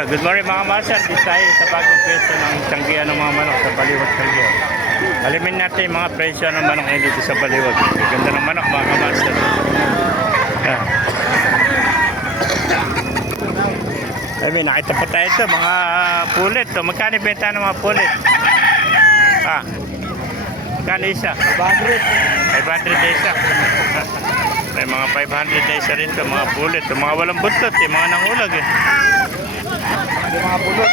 Good morning mga master. Dito tayo sa bagong presyo ng tanggihan ng mga manok sa Baliwag Tanggihan. Alamin natin yung mga presyo ng manok ngayon dito sa Baliwag. Ganda ng manok mga master. Ay, nakita pa tayo ito, mga pulit. Magkano benta ng mga pulit? Magkano isa? 500 na isa. May mga 500 na isa rin ito, mga pulit. Mga walang buntot, mga nangulag eh. Mga bulot.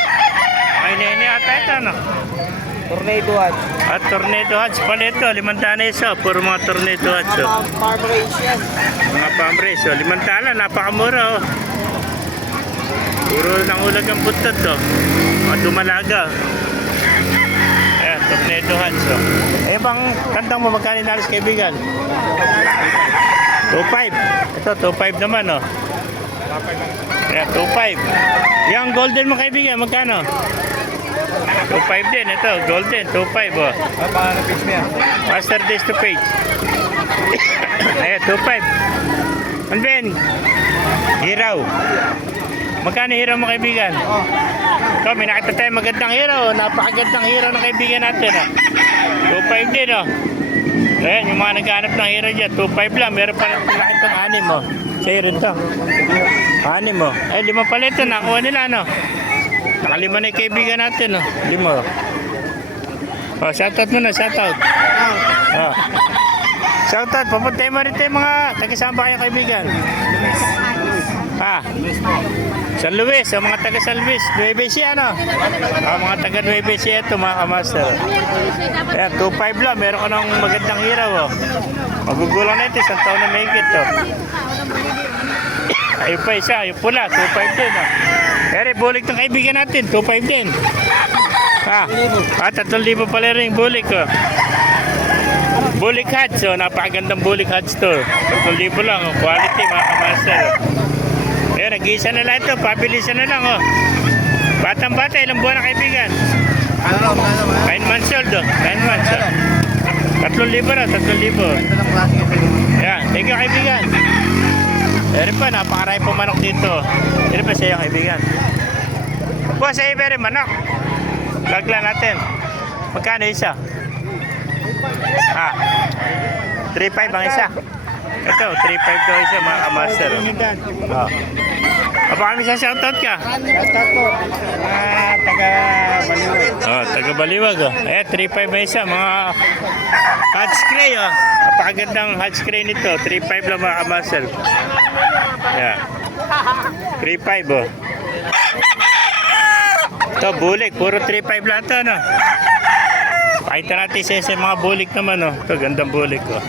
Ay, nene ata ito, no? Tornado hats. At tornado hats pala ito, 500 na isa. Puro mga tornado hats. Farm race yan. Mga farm race, 500, napakamura oh. Puro nangulag ang buntot oh. Mga dumalaga. Ayan, tornado hats oh. Eh bang kantang mo magkano inalis kaibigan? 2.5. Ito 2.5 naman oh. Ayan, 2.5. Yung golden mo kaibigan, magkano? 2.5 din, ito, golden, 2.5 oh. Paano pitch mo yan? Master days to page. Ayan, 2.5. Ano Ben? Hiraw. Magkano hiraw mo kaibigan? Ito, may nakita tayo magandang hiraw. Napakagandang hiraw ng kaibigan natin. 2.5 din oh. Ayan, yung mga naghanap ng hiraw dyan, 2.5 lang. Meron pa rin nakitang 6 oh. Sa'yo rin to. 6 oh. Eh, 5 pala ito. Nakuha nila no. Nakalima na yung kaibigan natin no. 5 oh. Shoutout muna, shoutout. Shoutout, papuntay mo rin tayo mga taga-saan ba kayo kaibigan? San Luis, mga taga San Luis, Nueva Ecija ano? Mga taga Nueva Ecija ito mga kamaster. Ayan, 2.5 lang, meron ka ng magandang hiraw oh. Magugulang na ito, isang taon na mahigit to. Ayun pa isa, yung pula, 2.5 din oh. Pero bulik ng kaibigan natin, 2.5 din. 3,000 pala rin bulik oh. Bulik hats oh, napakagandang bulik hats to. 3,000 lang oh, quality mga kamaster. Ayan, nag-iisa na lang ito, pabilisan na lang oh. Batang bata, ilang buwan na kaibigan? 9 months old oh, 9 months oh. 3,000 na, 3,000. Ayan, thank you kaibigan. Meron pa, napakarami po manok dito. Meron pa sa'yo kaibigan. Buwan sa'yo meron manok. Lagla natin. Magkano isa? 3.5 ang isa. Ito, 3.5 daw isa mga kamaster. Baka kami sa shoutout ka? Shoutout po. Taga Baliwag. Taga Baliwag oh. Ayan, 3.5 na isa. Mga hot spray oh. Napakagandang hot spray nito. 3.5 lang mga kamaster. Ayan. 3.5 oh. Ito, bulik. Puro 3.5 lang ito no. Pakita natin sa mga bulik naman oh. Ito, gandang bulik oh.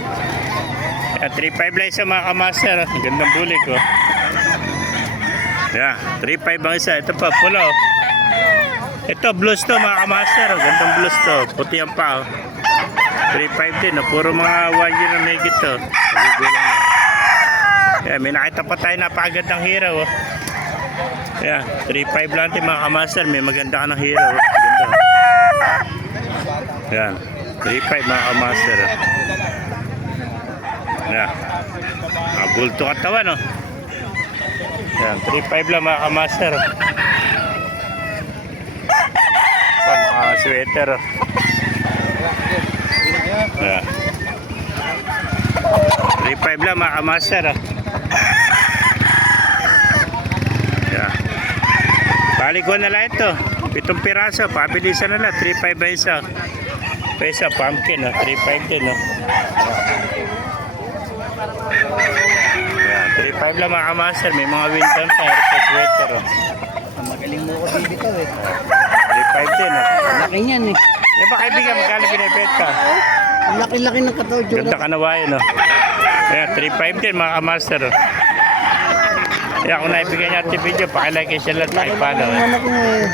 Ayan, 3.5 lang isa mga kamaster. Gandang bulik oh. Ayan, 3.5 ang isa. Ito pa, pula oh. Ito, blues to mga kamaster oh. Gandang blues to. Puti ang pa oh. 3.5 din oh. Puro mga 1 year na may gito. Nagugulang na. Ayan, may nakita pa tayo napakagandang hiraw oh. Ayan, 3.5 lang ito mga kamaster. May maganda ka ng hiraw oh. Ganda. Ayan, 3.5 mga kamaster oh. Ayan, bulto katawan oh. Ayan, 3.5 lang mga kamaster oh. Mga sweater oh. Ayan, 3.5 lang mga kamaster oh. Ayan, balik ko na lang ito 7 piraso, pabilisan na lang 3.5 ba isa. Pesa pumpkin oh. 3.5 din oh. Ayan, 3.5 lang mga kamaster. May mga winter tire pa sweater oh. Magaling mo ko dito eh. 3.5 din oh. Laki niyan eh. Yan ba kaibigan, magkano binibenta? Ang laki-laki ng katawan. Ganda kanawayan oh. Ayan, 3.5 din mga kamaster oh. Ayan, kung naibigyan niya ito video, pakilike siya lang tayo pala. Anak mo eh.